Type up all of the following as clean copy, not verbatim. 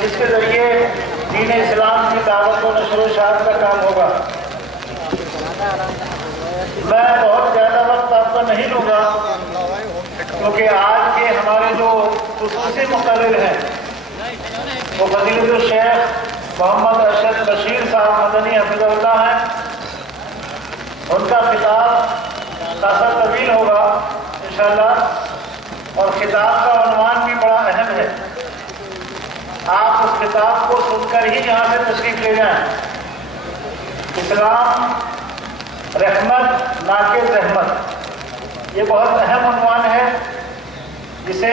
جس کے ذریعے دین اسلام کی دعوت و نشر و اشاعت کا کام ہوگا۔ میں بہت زیادہ وقت آپ کا نہیں لوں گا، کیونکہ آج کے ہمارے جو خصوصی مقرر ہیں وہ فضیلت الشیخ محمد ارشد بشیر صاحب مدنی حفظہ اللہ ہیں۔ ان کا خطاب خاصا طویل ہوگا انشاءاللہ، اور خطاب کا عنوان بھی بڑا اہم ہے۔ آپ اس خطاب کو سن کر ہی یہاں سے تشریف لے جائیں۔ اسلام رحمت نہ کہ زحمت، یہ بہت اہم عنوان ہے جسے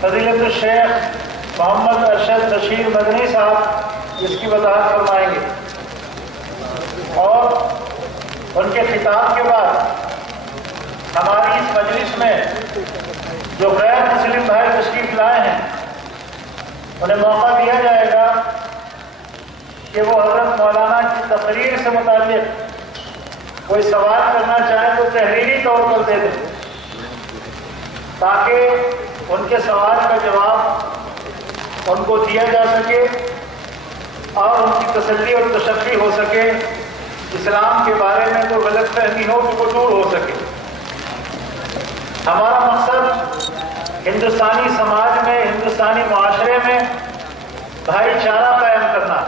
فضیلت الشیخ محمد ارشد بشیر مدنی صاحب اس کی وضاحت فرمائیں گے، اور ان کے خطاب کے بعد ہماری اس مجلس میں جو غیر مسلم بھائی تشریف لائے ہیں انہیں موقع دیا جائے گا کہ وہ حضرت مولانا کی تقریر سے متعلق کوئی سوال کرنا چاہے تو تحریری طور پر دے دیں، تاکہ ان کے سوال کا جواب ان کو دیا جا سکے اور ان کی تسلی اور تشفی ہو سکے، اسلام کے بارے میں کوئی غلط فہمی ہو تو وہ دور ہو سکے۔ ہمارا مقصد ہندوستانی سماج میں، ہندوستانی معاشرے میں بھائی چارہ قائم کرنا۔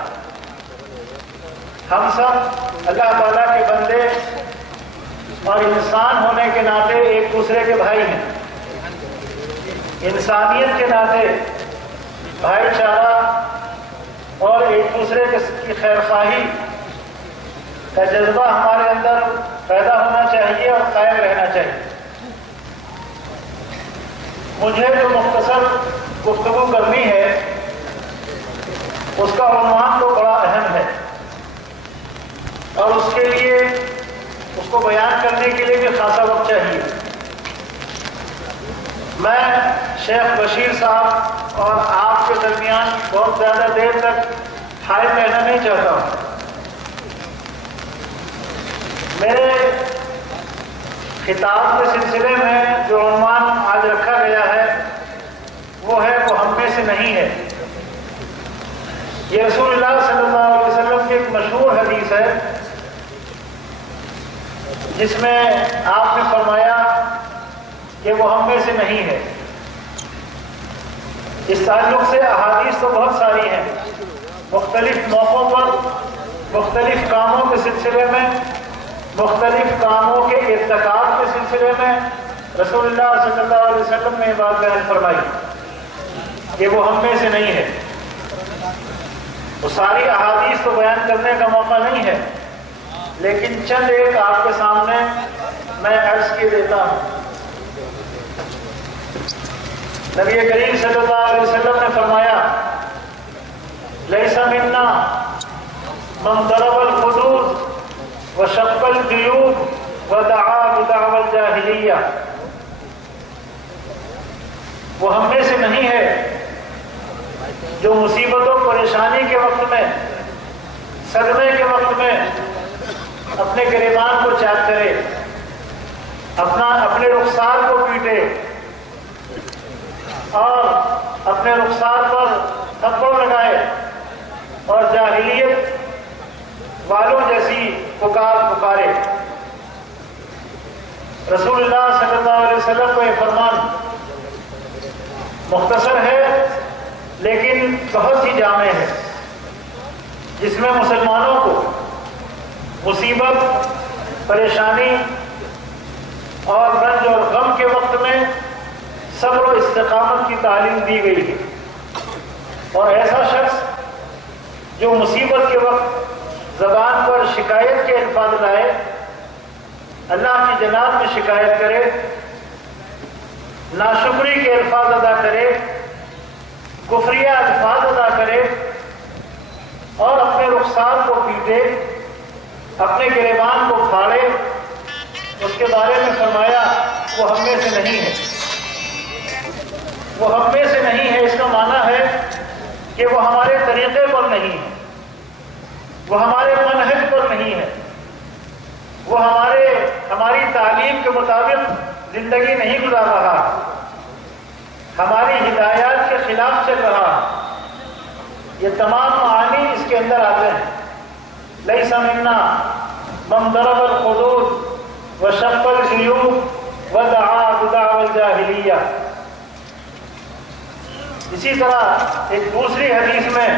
ہم سب اللہ تعالیٰ کے بندے اور انسان ہونے کے ناطے ایک دوسرے کے بھائی ہیں۔ انسانیت کے ناطے بھائی چارہ اور ایک دوسرے کی خیر خواہی کا جذبہ ہمارے اندر پیدا ہونا چاہیے اور قائم رہنا چاہیے۔ مجھے جو مختصر گفتگو کرنی ہے اس کا عنوان تو بڑا اہم ہے، اور اس کے لیے اس کو بیان کرنے کے لیے بھی خاصا وقت چاہیے۔ میں شیخ بشیر صاحب اور آپ کے درمیان بہت زیادہ دیر تک حائل رہنا نہیں چاہتا ہوں۔ میرے خطاب کے سلسلے میں جو عنوان آج رکھا گیا ہے وہ ہے وہ ہم میں سے نہیں ہے۔ یہ رسول اللہ صلی اللہ علیہ وسلم کی ایک مشہور حدیث ہے جس میں آپ نے فرمایا کہ وہ ہم میں سے نہیں ہے۔ اس تعلق سے احادیث تو بہت ساری ہیں، مختلف موقعوں پر مختلف کاموں کے سلسلے میں، مختلف کاموں کے ارتکاب کے سلسلے میں رسول اللہ صلی اللہ علیہ وسلم نے یہ بات بیان فرمائی کہ وہ ہم میں سے نہیں ہے۔ وہ ساری احادیث کو بیان کرنے کا موقع نہیں ہے، لیکن چند ایک آپ کے سامنے میں عرض کیے دیتا ہوں۔ نبی کریم صلی اللہ علیہ وسلم نے فرمایا لیس منا من ضرب الخدود وشق الجیوب ودعا بدعوى الجاہلیہ، وہ ہم میں سے نہیں ہے جو مصیبتوں پریشانی کے وقت میں، صدمے کے وقت میں اپنے گریبان کو چاک کرے، اپنے رخسار کو پیٹے اور اپنے رخسار پر تھپڑ لگائے اور جاہلیت والوں جیسی پکارے۔ رسول اللہ صلی اللہ علیہ وسلم کو یہ فرمان مختصر ہے لیکن بہت ہی جامع ہے، جس میں مسلمانوں کو مصیبت، پریشانی اور رنج اور غم کے وقت میں صبر و استقامت کی تعلیم دی گئی ہے، اور ایسا شخص جو مصیبت کے وقت زبان پر شکایت کے الفاظ لائے، اللہ کی جناب میں شکایت کرے، ناشکری کے الفاظ ادا کرے، کفریہ الفاظ ادا کرے اور اپنے رخسار کو پیٹے، اپنے گریبان کو پھاڑے، اس کے بارے میں فرمایا وہ ہم میں سے نہیں ہے۔ وہ ہم میں سے نہیں ہے، اس کا معنی ہے کہ وہ ہمارے طریقے پر نہیں ہے، وہ ہمارے منہج پر نہیں ہے، وہ ہماری تعلیم کے مطابق زندگی نہیں گزار رہا، ہماری ہدایات کے خلاف چل رہا، یہ تمام معانی اس کے اندر آتے ہیں. لیس منا من ضرب الخدود وشق الجیوب ودعا بدعوى الجاہلیہ. اسی طرح ایک دوسری حدیث میں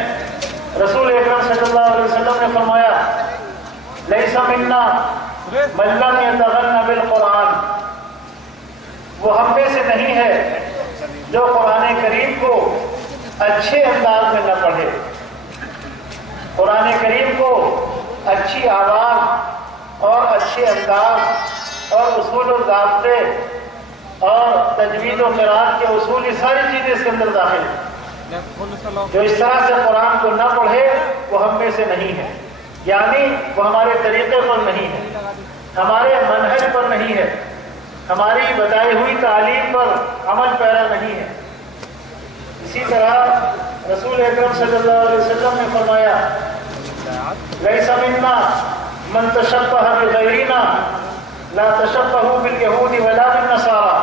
رسول اکرم صلی اللہ علیہ وسلم نے فرمایا لیس منا من لم يتغن بالقرآن. وہ ہم میں سے نہیں ہے جو قرآن کریم کو اچھے انداز میں نہ پڑھے. قرآن کریم کو اچھی آواز اور اچھے انداز اور اصول و ضابطے اور تجوید و قرآن کے اصول، یہ ساری چیزیں اس کے اندر داخل ہیں. جو اس طرح سے قرآن کو نہ پڑھے وہ ہم میں سے نہیں ہے، یعنی وہ ہمارے طریقے پر نہیں ہے، ہمارے منہج پر نہیں ہے، ہماری بتائی ہوئی تعلیم پر عمل پیرا نہیں ہے. اسی طرح رسول اکرم صلی اللہ علیہ وسلم نے فرمایا لیس منا من تشبہ بغیرنا لا تشبہوا بالیہود ولا بالنصارى.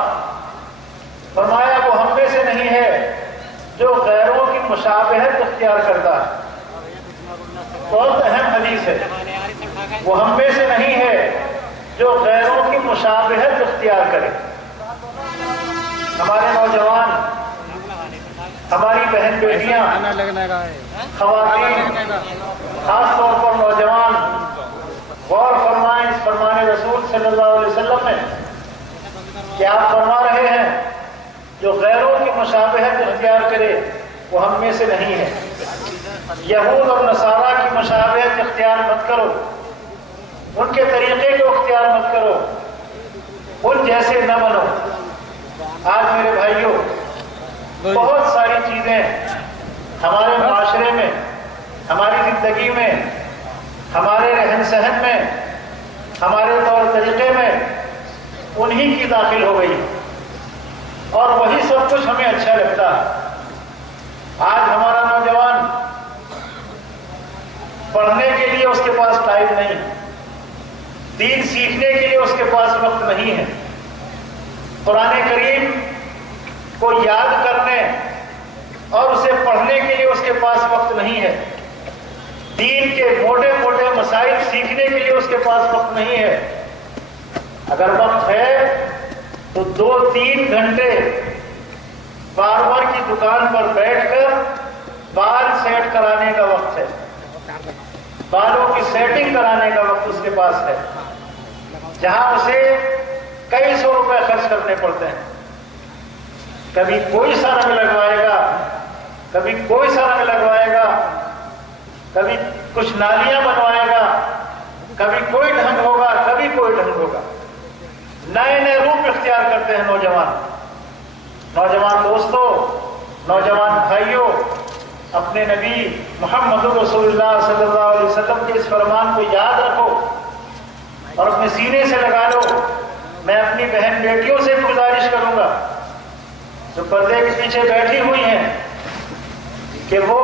فرمایا وہ ہم میں سے نہیں ہے جو غیروں کی مشابہت اختیار کرتا ہے. بہت اہم حدیث ہے. وہ ہم میں سے نہیں ہے جو غیروں کی مشابہت اختیار کرے. ہمارے نوجوان، ہماری بہن بیٹیاں، خواتین، خاص طور پر نوجوان غور فرمائیں اس فرمان رسول صلی اللہ علیہ وسلم میں کہ آپ فرما رہے ہیں جو غیروں کی مشابہت اختیار کرے وہ ہم میں سے نہیں ہے. یہود اور نصارہ کی مشابہت اختیار مت کرو، ان کے طریقے کو اختیار مت کرو، ان جیسے نہ بنو. آج میرے بھائیوں بہت ساری چیزیں ہمارے معاشرے میں، ہماری زندگی میں، ہمارے رہن سہن میں، ہمارے طور طریقے میں انہی کی داخل ہو گئی اور وہی سب کچھ ہمیں اچھا لگتا ہے. آج ہمارا نوجوان پڑھنے کے لیے اس کے پاس ٹائم نہیں، دین سیکھنے کے لیے اس کے پاس وقت نہیں ہے، قرآن کریم کو یاد کرنے اور اسے پڑھنے کے لیے اس کے پاس وقت نہیں ہے، دین کے موٹے موٹے مسائل سیکھنے کے لیے اس کے پاس وقت نہیں ہے. اگر وقت ہے تو 2-3 گھنٹے باربر کی دکان پر بیٹھ کر بال سیٹ کرانے کا وقت ہے، بالوں کی سیٹنگ کرانے کا وقت اس کے پاس ہے، جہاں اسے کئی سو روپے خرچ کرنے پڑتے ہیں. کبھی کوئی سا رنگ لگوائے گا، کبھی کوئی سا رنگ لگوائے گا، کبھی کچھ نالیاں بنوائے گا، کبھی کوئی ڈھنگ ہوگا، کبھی کوئی ڈھنگ ہوگا. نئے نئے روپ اختیار کرتے ہیں نوجوان. نوجوان دوستوں، نوجوان بھائیوں، اپنے نبی محمد رسول اللہ صلی اللہ علیہ وسلم کے اس فرمان کو یاد رکھو اور اپنے سینے سے لگا لو. میں اپنی بہن بیٹیوں سے گزارش کروں گا جو پردے کے پیچھے بیٹھی ہوئی ہیں کہ وہ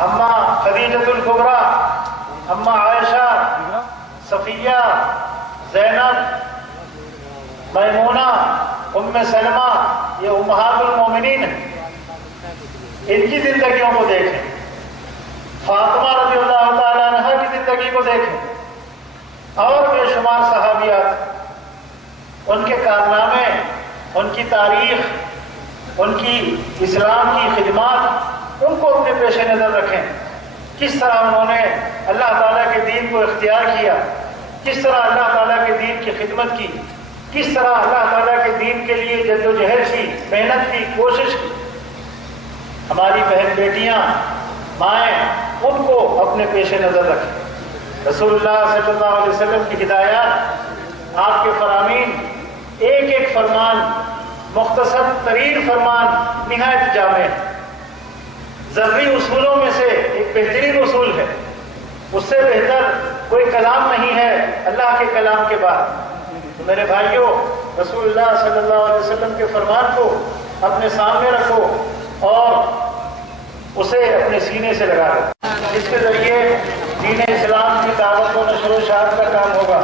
اماں خدیجۃ الکبریٰ، اماں عائشہ، صفیہ، زینب، میمونہ، ام سلمہ، یہ امہات المومنین ہیں، ان کی زندگیوں کو دیکھیں. فاطمہ رضی اللہ تعالیٰ عنہا کی زندگی کو دیکھیں اور بے شمار صحابیات، ان کے کارنامے، ان کی تاریخ، ان کی اسلام کی خدمات، ان کو اپنے پیش نظر رکھیں. کس طرح انہوں نے اللہ تعالیٰ کے دین کو اختیار کیا، کس طرح اللہ تعالیٰ کے دین کی خدمت کی، کس طرح اللہ تعالیٰ کے دین کے لیے جد و جہد کی، محنت کی، کوشش کی. ہماری بہن بیٹیاں، مائیں، ان کو اپنے پیش نظر رکھیں. رسول اللہ صلی اللہ علیہ وسلم کی ہدایات، آپ کے فرامین، ایک ایک فرمان، مختصر ترین فرمان نہایت جامع ہے. ضروری اصولوں میں سے ایک بہترین اصول ہے، اس سے بہتر کوئی کلام نہیں ہے اللہ کے کلام کے بعد. تو میرے بھائیوں، رسول اللہ صلی اللہ علیہ وسلم کے فرمان کو اپنے سامنے رکھو اور اسے اپنے سینے سے لگا دو، جس کے ذریعے دین اسلام کی دعوت و نشر و اشاعت کا کام ہوگا.